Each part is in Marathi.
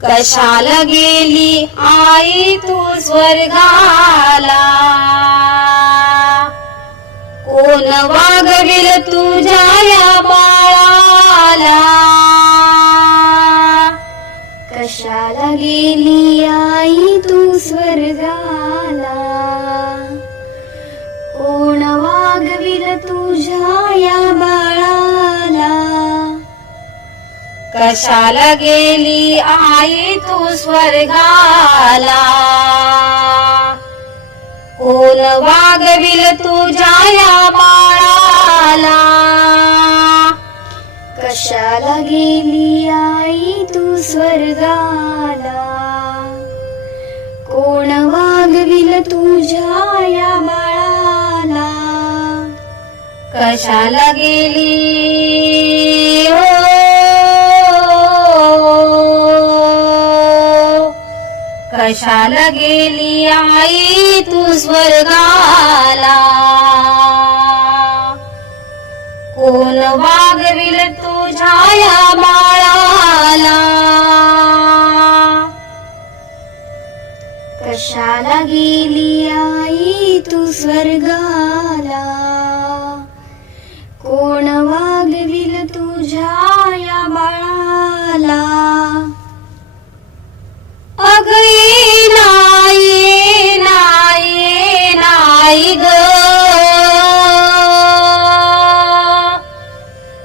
कशाला गेली आई तू स्वर्गाला, कोण वागविल तुझ्या या बाळाला. कशाला गेली आई तू स्वर्गाला, कोण वागविल तुझ्या या बाळाला. कशाला गेली आई तू स्वर्गाला, कोण वागविल तुझ्या या बाळाला. कशाला गेली आई तू स्वर्गाला, कोण वागविल तुझ्या या बाळाला. कशाला गेली कशाला गेली आई तू स्वर्गाला, कोण वागविल तुझ्या या बाळाला. कशाला गेली आई तू स्वर्गाला, कोण वागविल तुझ्या या बाळाला. अगं नाही नाही नाही ग,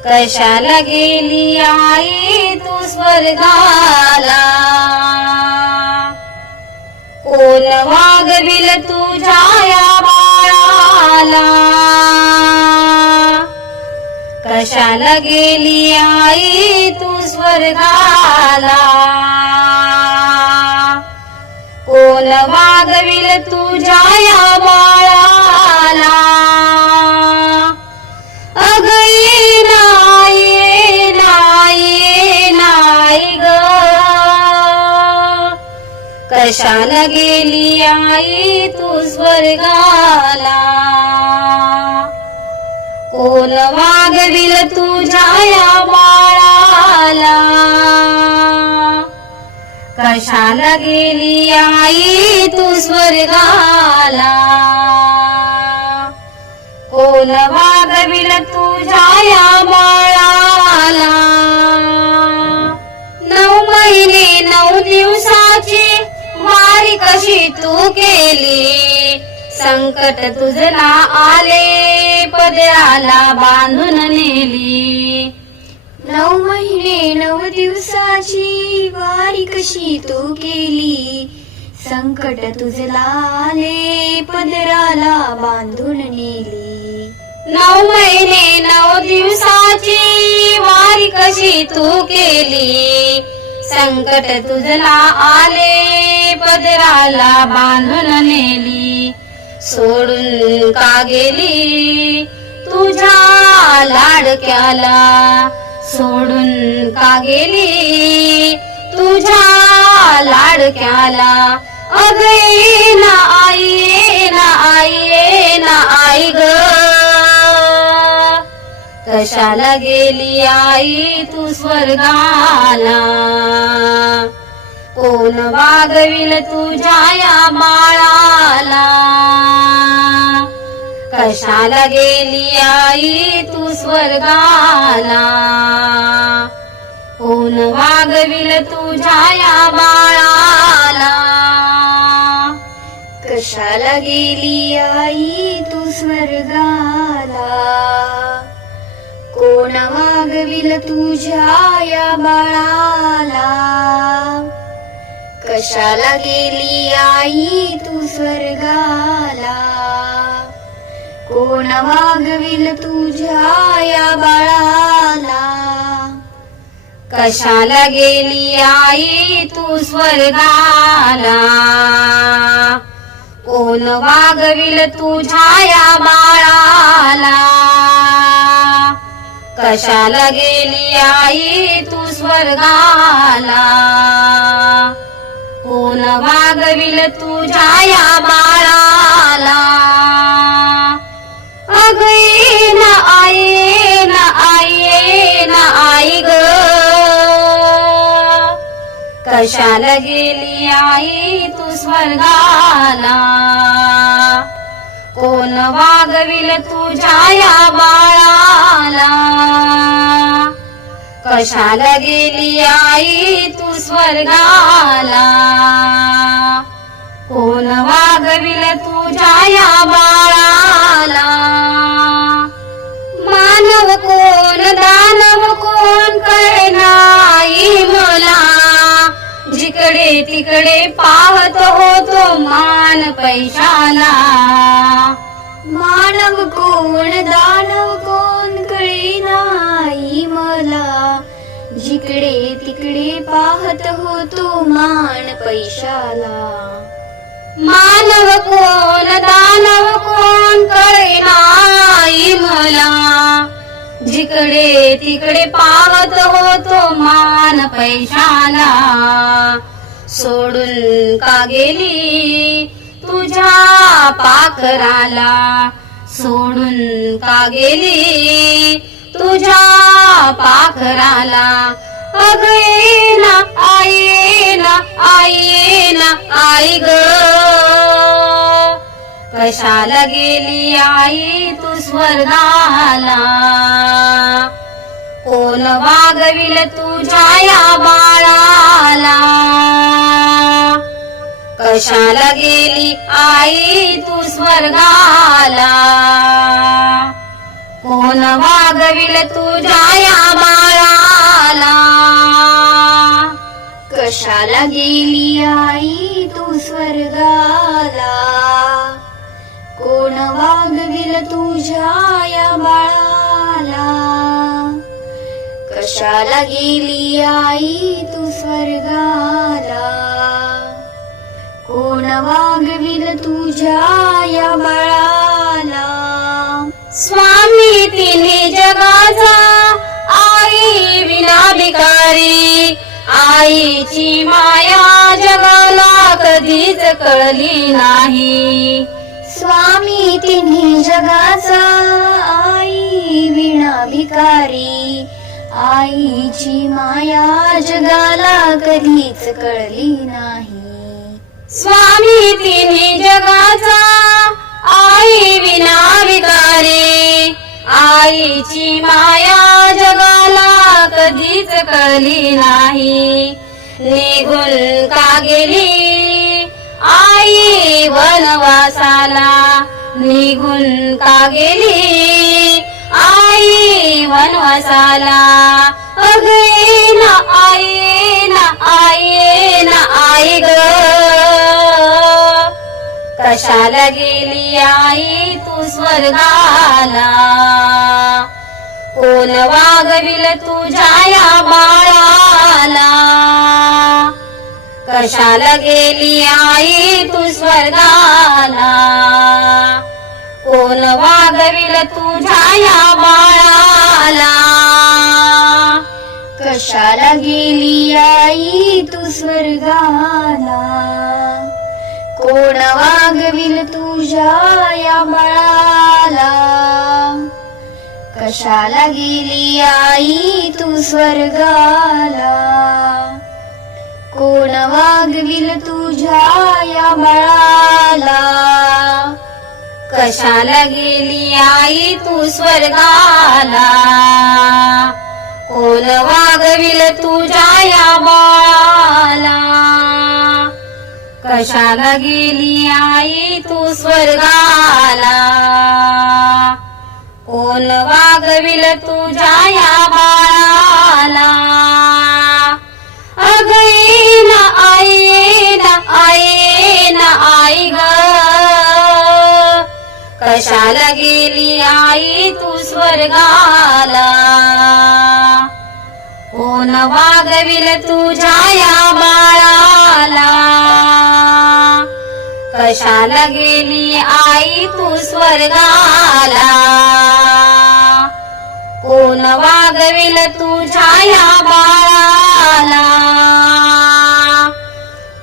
कशाला गेली आई तू स्वर्गाला, कोण वागविल तुझ्या या बाळाला. कशाला गेली आई तू स्वर्गाला, कोण वागविल तुझ्या या बाळाला. अगं नाही नाही नाही ग, कशाला गेली आई तू स्वर्गाला, कोण वागविल तुझ्या या बाळाला. कशाला गेली आई तू स्वर्गाला, कोण वागविल तुझ्या या बाळाला. 9 महिने 9 दिवसाची वारी कशी तू केली, संकट तुझला आले पदराला बांधून नेली. 9 महिने 9 दिवसाची वारी कशी तू केली, संकट तुझला आले पदराला बांधून नेली. 9 महिने 9 दिवसाची वारी कशी तू केली, संकट तुझला आले पदराला बांधून नेली. सोडून का गेली तुझ्या लाडक्याला, सोडून का गेली तुझ्या लाडक्याला. अगं ना आई ना आई ना आई ग, कशाला गेली आई तू स्वर्गाला, कोण वागविल तुझ्या या बाळाला. कशाला गेली आई तू स्वर्गाला, कोण वागविल तुझ्या या बाळाला. कशाला गेली आई तू स्वर्गाला, कोण वागविल तुझ्या या बाळाला. कशाला गेली आई तू स्वर्गाला, कोण वागविल तुझ्या या बाळाला. कशाला गेली आई तू स्वर्गाला, कोण वागविल तुझ्या या बाळाला. कशाला गेली आई तू स्वर्गाला, कोण वागविल तुझ्या या बाळाला. अगं ना आई ना आई ना आई ग, कशाला गेली आई तू स्वर्गाला कोण वागविल तुझ्या या बाळाला कशाला गेली आई तू स्वर्गाला कोण वागविल तुझ्या या बाळाला मानव कोण दानव कोण कळेनाई मला जिकडे तिकडे पाहत होतो मान पैशाला मानव कोण दानव कोण कळेनाई मला जिकडे तिकडे पाहत होतो मान पैशाला मानव कोण दानव कोण कळेनाई मला जिकडे तिकडे पाहत होतो मान पैशाला सोडून का गेली तुझ्या पाखराला सोडून का गेली तुझ्या पाखराला अगं येना आई ग कशाला गेली आई तू स्वर्गाला कोण वागविल तुझ्या या बाळाला कशाला गेली आई तू स्वर्गाला कोण वागविल तुझ्या या बाळाला कशाला गेली आई तू स्वर्गाला कोण वागविल तुझ्या या बाळाला कशाला गेली आई तू स्वर्गाला कोण वागविल तुझ्या या बाळाला स्वामी तिन्ही जगाचा आई विना भिकारी आईची माया जगाला कधीच कळली नाही स्वामी तिन्ही जगाचा आई विना भिकारी आईची माया जगाला कधीच कळली नाही स्वामी तिन्ही जगाचा आई विना भिकारी आईची माया जगाला कधीच कळली नाही निघून का गेली आई वनवासाला निघून का गेली आई वनवासाला अगं येना आई ग कशाला गेली आई तू स्वर्गाला कोण वागविल तुझ्या या बाळाला कशाला गेली आई तू स्वर्गाला कोण वागविल तुझ्या या बाळाला कशाला गेली आई तू स्वर्गाला कोण वागविल तुझ्या या बाळाला कशाला गेली आई तू स्वर्गाला कोण वागविल तुझ्या या बाळाला कशाला गेली आई तू स्वर्गाला कोण वागविल तुझ्या या बाळाला कशाला गेली आई तू स्वर्गाला कोण वागविल तुझ्या या बाळाला अगं येना आई ग कशाला गेली आई तू स्वर्गाला कोण वागविल तुझ्या या बाळाला कशाला गेली आई तू स्वर्गाला कोण वागविल तुझ्या या बाळाला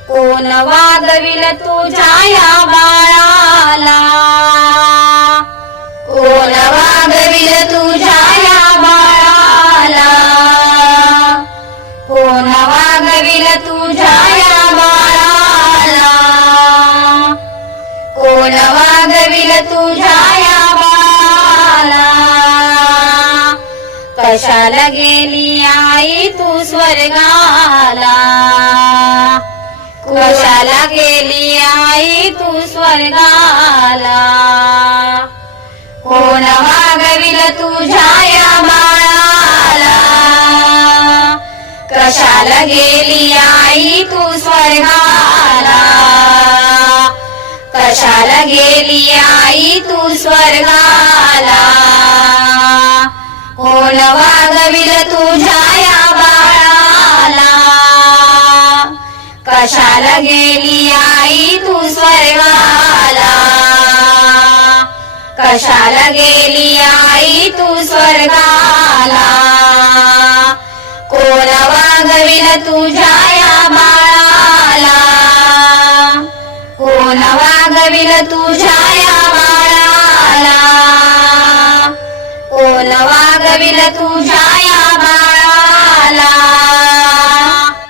कोण वागविल तुझ्या या बाळाला कोण वागविल तुझ्या या बाळाला कोण वागविल तुझ्या कशाला गेली आई तू स्वर्गाला कशाला गेली आई तू स्वर्गाला कोण मागविल तुझ्या या बाळाला कशाला गेली आई तू स्वर्गाला कशाला गेली आई तू स्वर्गाला कोण वागविल तुझ्या या बाळाला कशाला गेली आई तू स्वर्गाला कशाला गेली आई तू स्वर्गाला कोण वागविल तुझ्या या बाळाला कोण वागविल तुझ्या या बाळाला कोण वागविल तुझ्या